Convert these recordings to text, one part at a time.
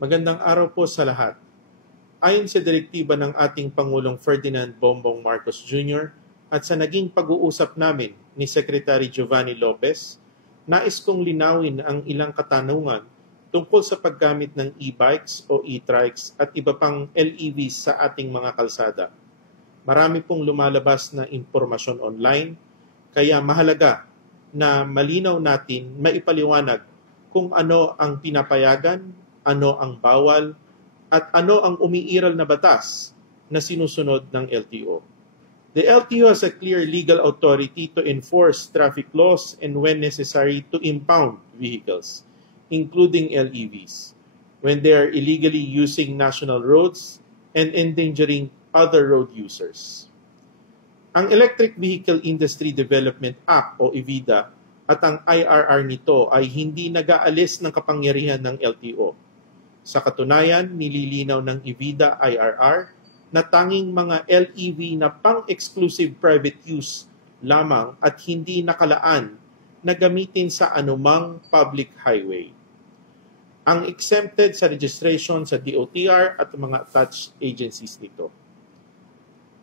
Magandang araw po sa lahat. Ayon sa direktiba ng ating Pangulong Ferdinand Bongbong Marcos Jr. at sa naging pag-uusap namin ni Secretary Giovanni Lopez, nais kong linawin ang ilang katanungan tungkol sa paggamit ng e-bikes o e-trikes at iba pang LEVs sa ating mga kalsada. Marami pong lumalabas na impormasyon online, kaya mahalaga na malinaw natin maipaliwanag kung ano ang pinapayagan, ano ang bawal, at ano ang umiiral na batas na sinusunod ng LTO. The LTO has a clear legal authority to enforce traffic laws and when necessary to impound vehicles, including LEVs, when they are illegally using national roads and endangering other road users. Ang Electric Vehicle Industry Development Act o EVIDA at ang IRR nito ay hindi nag-aalis ng kapangyarihan ng LTO. Sa katunayan, nililinaw ng EVIDA IRR na tanging mga LEV na pang-exclusive private use lamang at hindi nakalaan na gamitin sa anumang public highway. Ang exempted sa registration sa DOTR at mga attached agencies nito.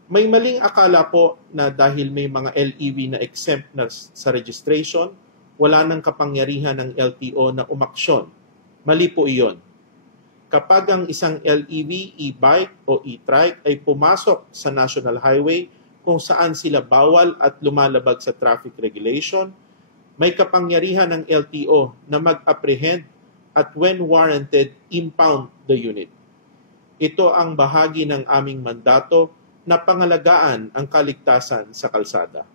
May maling akala po na dahil may mga LEV na exempt na sa registration, wala nang kapangyarihan ng LTO na umaksyon. Mali po iyon. Kapag ang isang LEV, e-bike o e-trike ay pumasok sa national highway kung saan sila bawal at lumalabag sa traffic regulation, may kapangyarihan ng LTO na mag-apprehend at when warranted, impound the unit. Ito ang bahagi ng aming mandato na pangalagaan ang kaligtasan sa kalsada.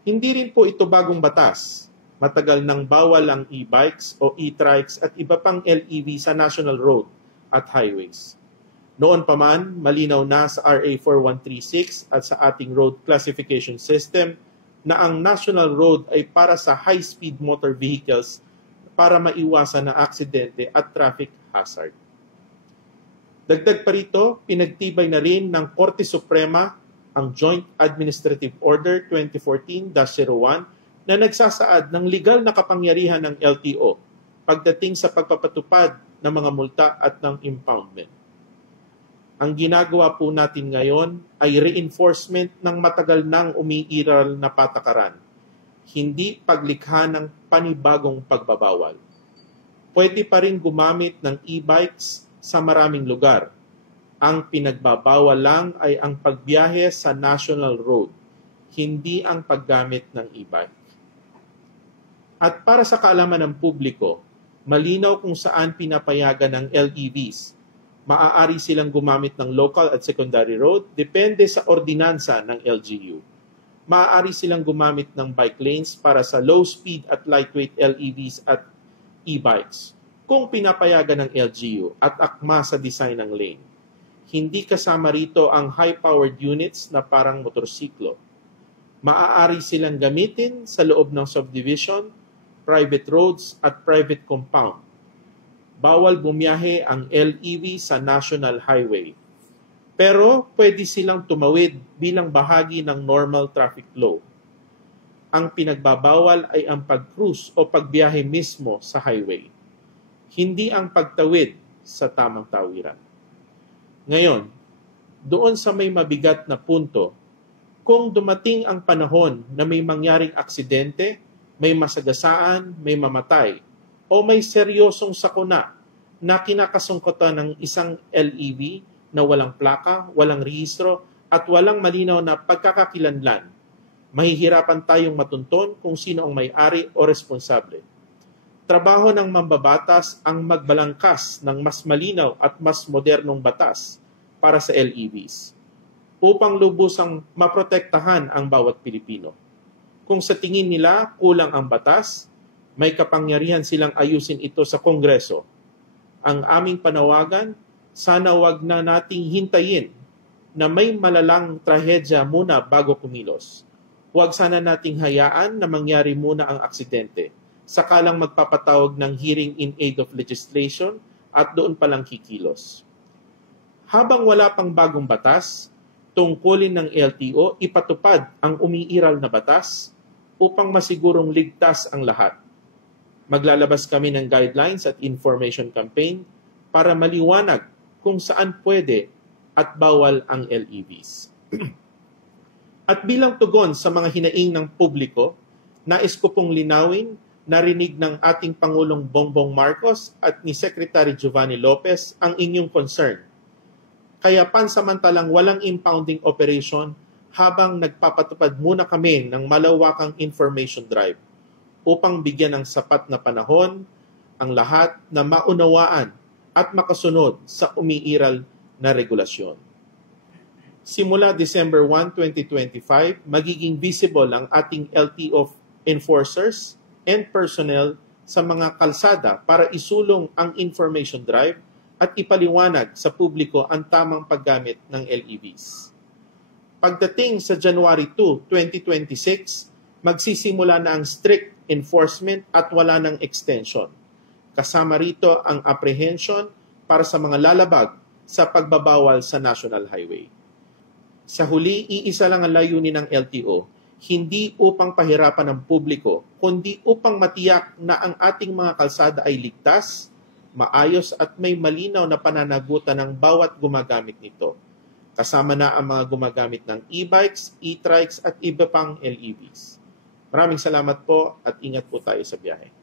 Hindi rin po ito bagong batas. Matagal nang bawal ang e-bikes o e-trikes at iba pang LEV sa national road at highways. Noon pa man, malinaw na sa RA 4136 at sa ating road classification system na ang national road ay para sa high-speed motor vehicles para maiwasan na aksidente at traffic hazard. Dagdag pa rito, pinagtibay na rin ng Korte Suprema ang Joint Administrative Order 2014-01 na nagsasaad ng legal na kapangyarihan ng LTO pagdating sa pagpapatupad ng mga multa at ng impoundment. Ang ginagawa po natin ngayon ay reinforcement ng matagal nang umiiral na patakaran, hindi paglikha ng panibagong pagbabawal. Pwede pa rin gumamit ng e-bikes sa maraming lugar. Ang pinagbabawal lang ay ang pagbiyahe sa national road, hindi ang paggamit ng e-bike. At para sa kaalaman ng publiko, malinaw kung saan pinapayagan ng LEVs. Maaari silang gumamit ng local at secondary road, depende sa ordinansa ng LGU. Maaari silang gumamit ng bike lanes para sa low-speed at lightweight LEVs at e-bikes kung pinapayagan ng LGU at akma sa design ng lane. Hindi kasama rito ang high-powered units na parang motorsiklo. Maaari silang gamitin sa loob ng subdivision, private roads at private compound. Bawal bumiyahe ang LEV sa national highway. Pero pwede silang tumawid bilang bahagi ng normal traffic flow. Ang pinagbabawal ay ang pag-cruise o pagbiyahe mismo sa highway, hindi ang pagtawid sa tamang tawiran. Ngayon, doon sa may mabigat na punto, kung dumating ang panahon na may mangyaring aksidente, may masagasaan, may mamatay, o may seryosong sakuna na kinakasungkutan ng isang LEV na walang plaka, walang rehistro, at walang malinaw na pagkakakilanlan, mahihirapan tayong matunton kung sino ang may-ari o responsable. Trabaho ng mambabatas ang magbalangkas ng mas malinaw at mas modernong batas para sa LEVs upang lubusang maprotektahan ang bawat Pilipino. Kung sa tingin nila kulang ang batas, may kapangyarihan silang ayusin ito sa Kongreso. Ang aming panawagan, sana wag na nating hintayin na may malalang trahedya muna bago kumilos. Huwag sana nating hayaan na mangyari muna ang aksidente, sakalang magpapatawag ng hearing in aid of legislation at doon palang kikilos. Habang wala pang bagong batas, tungkulin ng LTO ipatupad ang umiiral na batas upang masigurong ligtas ang lahat. Maglalabas kami ng guidelines at information campaign para maliwanag kung saan pwede at bawal ang LEVs. At bilang tugon sa mga hinaing ng publiko, nais ko pong linawin, narinig ng ating Pangulong Bongbong Marcos at ni Secretary Giovanni Lopez ang inyong concern. Kaya pansamantalang walang impounding operation habang nagpapatupad muna kami ng malawakang information drive upang bigyan ng sapat na panahon ang lahat na maunawaan at makasunod sa umiiral na regulasyon. Simula December 1, 2025, magiging visible ang ating LTO enforcers and personnel sa mga kalsada para isulong ang information drive at ipaliwanag sa publiko ang tamang paggamit ng LEVs. Pagdating sa January 2, 2026, magsisimula na ang strict enforcement at wala ng extension. Kasama rito ang apprehension para sa mga lalabag sa pagbabawal sa National Highway. Sa huli, iisa lang ang layunin ng LTO, hindi upang pahirapan ang publiko, kundi upang matiyak na ang ating mga kalsada ay ligtas, maayos at may malinaw na pananagutan ng bawat gumagamit nito. Kasama na ang mga gumagamit ng e-bikes, e-trikes at iba pang LEVs. Maraming salamat po at ingat po tayo sa biyahe.